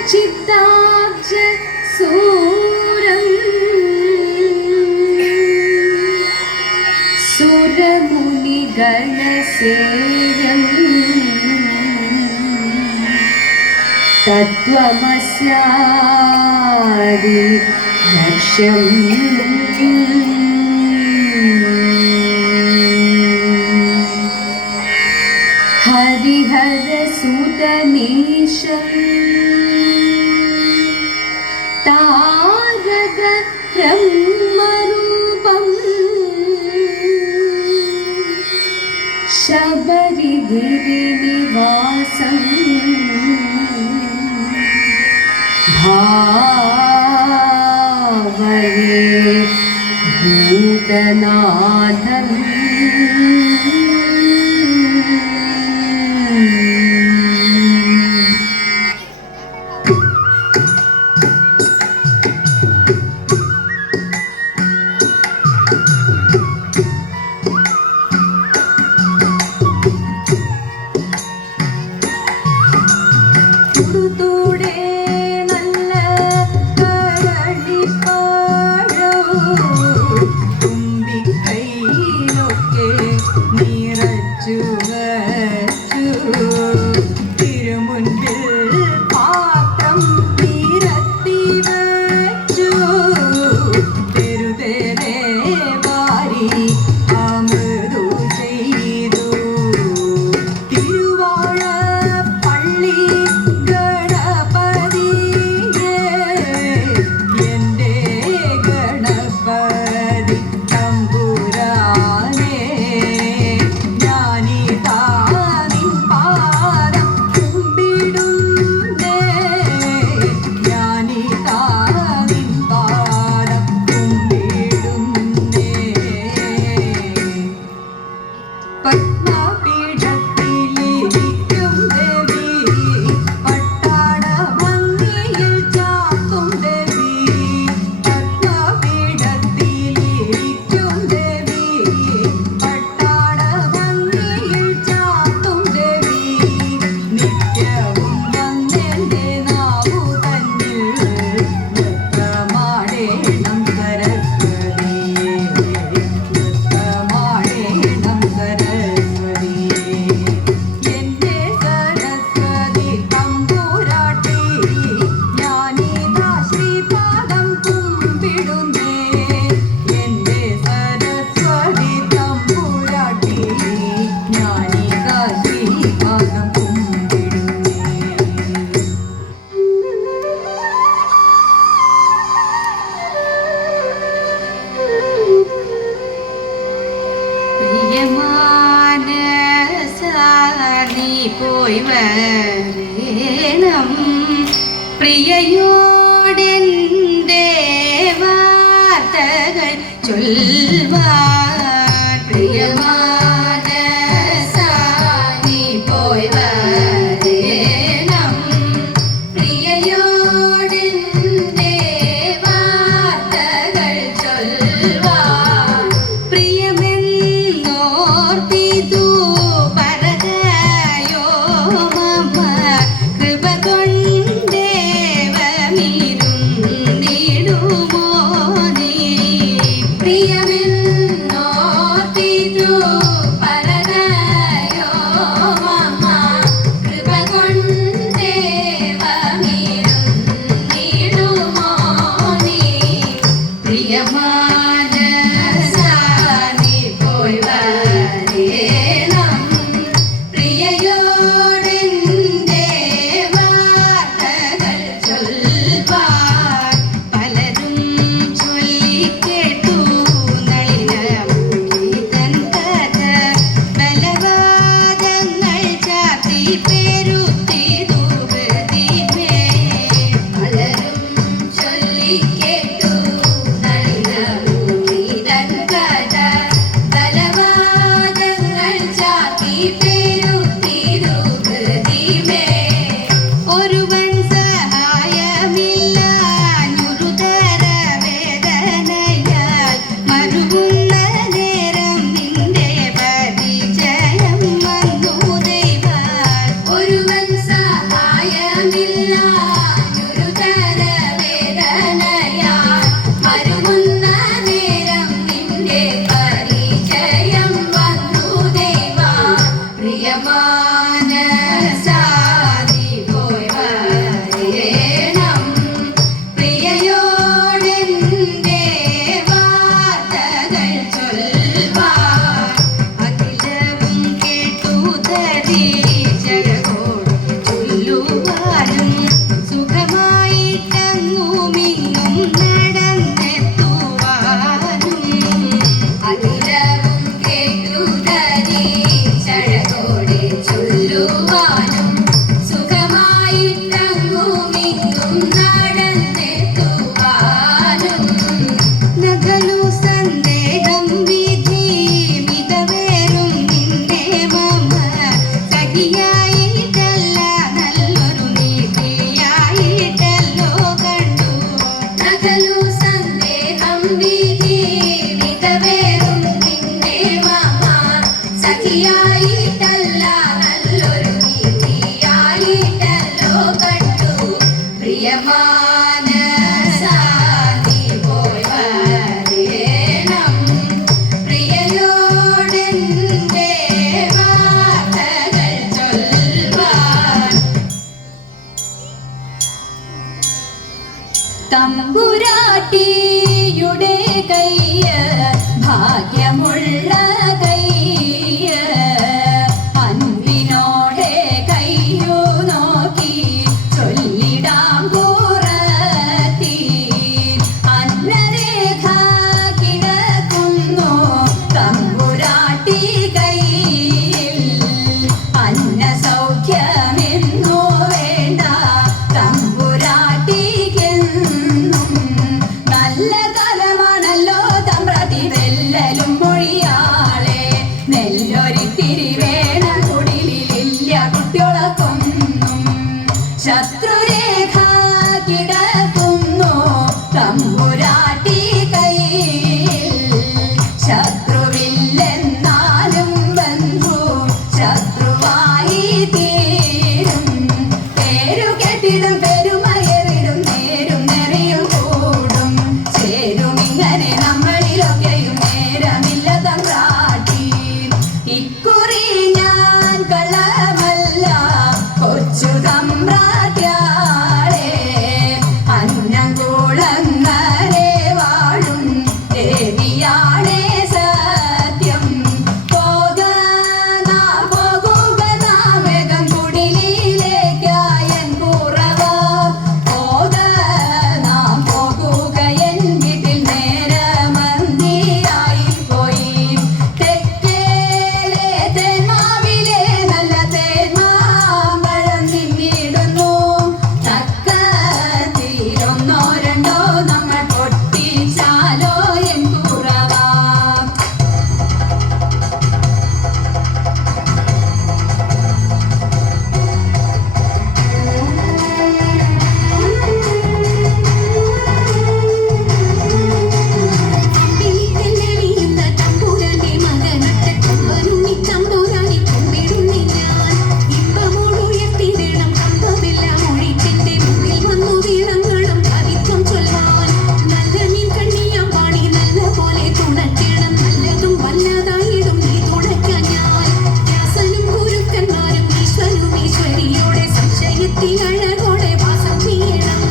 ഭക്തചിത്താബ്ജ സൂരം സുരമുനിഗണസേവ്യം തത്വമസ്യാദി ലക്ഷ്യം ഹരിഹരസുതനീശം താരക ബ്രഹ്മരൂപം ശബരിഗിരിനിവാസം ഭാവയേ ഭൂതനാഥം പോയി വരേണം പ്രിയയോടെൻ്റെ വാർത്തകൾ ചൊൽവാൻ പ്രിയമാനസാനി പോയി വരേണം പ്രിയയോടെൻ്റെ വാർത്തകൾ ചൊൽവാൻ പ്രിയമെന്നോർപ്പിതു പ്രിയമെന്നോ പ്രിയമാനസാനി പോയി വരേണം പ്രിയയോടെന്റെ വാർത്തകൾ ചൊൽവാൻ അഖിലവും കേട്ടു ധരീശഴകോട് ചൊല്ലുവാനും സുഖമായിട്ടങ്ങുമിങ്ങും നടന്നെത്തുവാനും അഖിലവും കേട്ടു ധരീശഴകോടെ ചൊല്ലുവാനും സുഖമായിട്ടങ്ങുമിങ്ങും നടന്നെത്തുവാനും നഗലു സന്ദേഹം വിധി മിതവേറും നിന്നെ മമ സഖിയായിട്ടല്ല നല്ലൊരു നീതിയായിട്ടല്ലോ കണ്ടു നഗലു സന്ദേഹം വിധി മിതവേറും നിന്നെ മമ സഖിയായിട്ടല്ല നല്ലൊരു നീതിയായിട്ടല്ലോ കണ്ടു പ്രിയമാനസാനി പോയി വരേണം പ്രിയയോടെന്റെ വാർത്തകൾ ചൊൽവാൻ തമ്പുരാട്ടിയുടെ കയ്യ ഭാഗ്യമുള്ള കയ്യ അൻപിനോടെ കയ്യു നോക്കി ചൊല്ലിടാം പുറത്തി അന്നരേഖ കിടക്കുന്നു തമ്പുരാട്ടി കയ്യിൽ അന്ന സൗഖ്യമെന്നു വേണ്ട തമ്പുരാട്ടിക്കെന്നും നല്ല കാലമാണല്ലോ തമ്പ്രാട്ടി വെല്ലലും മൊഴിയാളെ നെല്ലൊരിത്തിരി വേണം കുടിലില്ല കുട്ടികളൊക്കൊന്നും ശത്രുരേഖ കിടക്കുന്നു തമ്പുരാട്ടി കയ്യിൽ ശത്രുവില്ലെന്നാലും ബന്ധു ശത്രുവായി തീരും പേരു കെട്ടിടും പെരുമയറിടും നേരും നെറിയും കൂടും ചേരും ഇങ്ങനെ നമ്മളിലൊക്കെയും നേരമില്ല തമ്പ്രാട്ടി ഇക്കുറി ഞാൻ കള്ളമല്ല കൊച്ചു തമ്പ്രാട്യാളെ അന്നംകുളങ്ങരെ വാഴും ദേവിയാണേ സത്യം പോകുക നാം വേഗം കുടിലിലേക്കായൻ കുറവ നാം പോകുക എൻ വീട്ടിൽ നേരമന്തിയായി പോയി തെക്കേലെ തേന്മാവിലെ നല്ല തേന്മാമ്പഴം തിന്നിടുന്നു തക്ക തീരൊന്നോ രണ്ടോ നമ്മൾ പൊട്ടിച്ചാലോ എൻ കുറവ ിന്ന തമ്പുരാന്റെ മകനത്തെ കൊമ്പനുണ്ണി തമ്പുരാനെ കൊണ്ടിടുന്നി ഞാൻ ഇമ്പമോടുയർത്തിടണം കമ്പമെല്ലാം ഒഴിച്ചെന്റെ മുന്നിൽ വന്നു വീണങ്ങളും കവിത്വം ചൊല്ലാൻ നല്ല മീൻ കണ്ണിയാൻ പാടി നല്ല പോലെ തുണയ്ക്കണം നല്ലതും വല്ലാതായിടും നീ തുണയ്ക്കാൻ ഞാൻ വ്യാസനും ഗുരുക്കന്മാരും ഈശ്വരും ഈശ്വരിയോടെ സംശയത്തിൽ അഴകോടെ വാസം ചെയ്യണം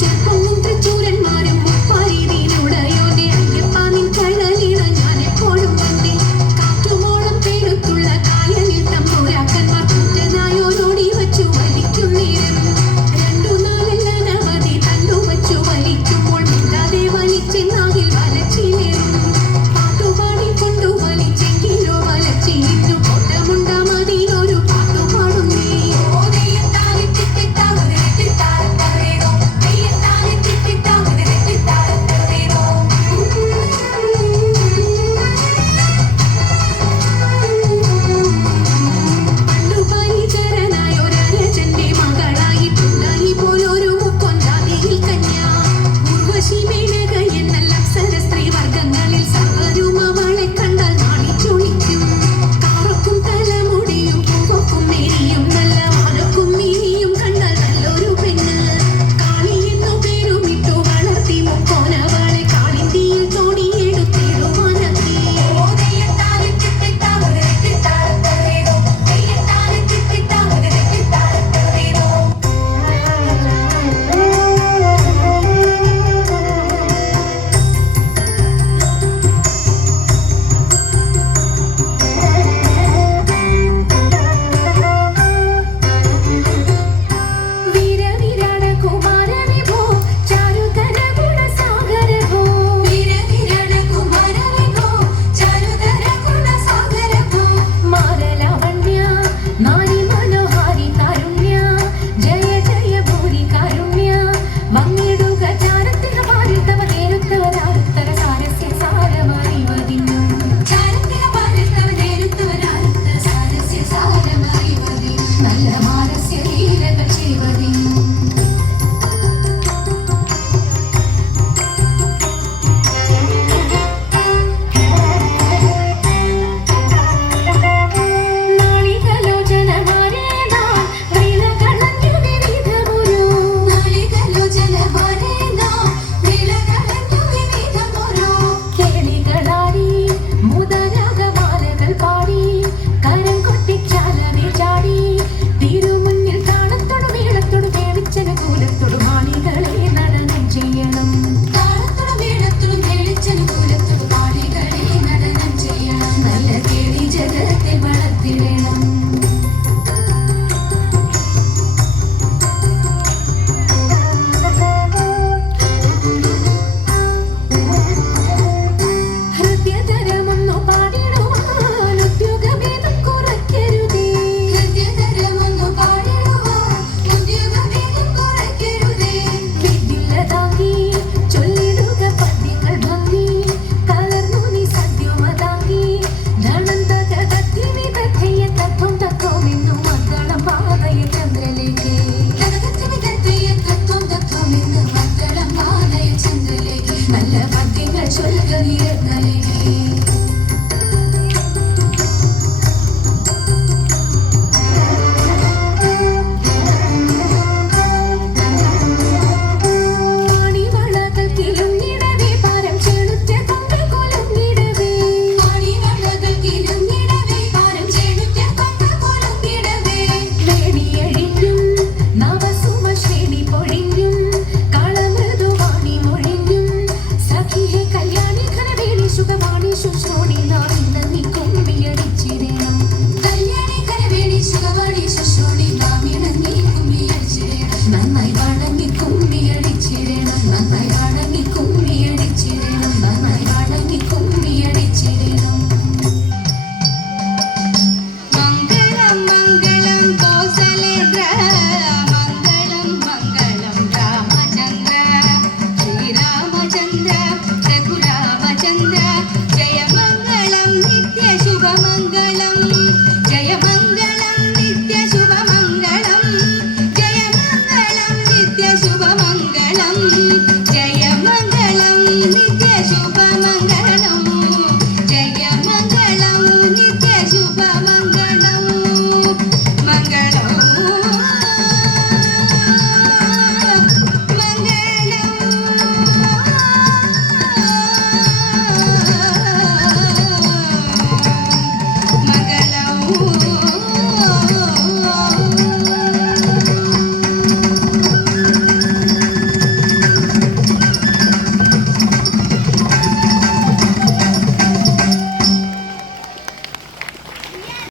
ചെറുപ്പവും തൃച്ചൂരന്മാരും മുപ്പാരീതിയിലുടയോനെ അയ്യപ്പാനിൻ കഴലിട ഞാൻ എപ്പോഴും വന്നേ കാറ്റുമോളം പേരുത്തുള്ള കായലിൽ തമ്പുരാക്കന്മാർ കുറ്റനായോരോടി വച്ചു വലിക്കുന്നേരം രണ്ടു നാലെല്ലാം നല്ല മാനസ്യ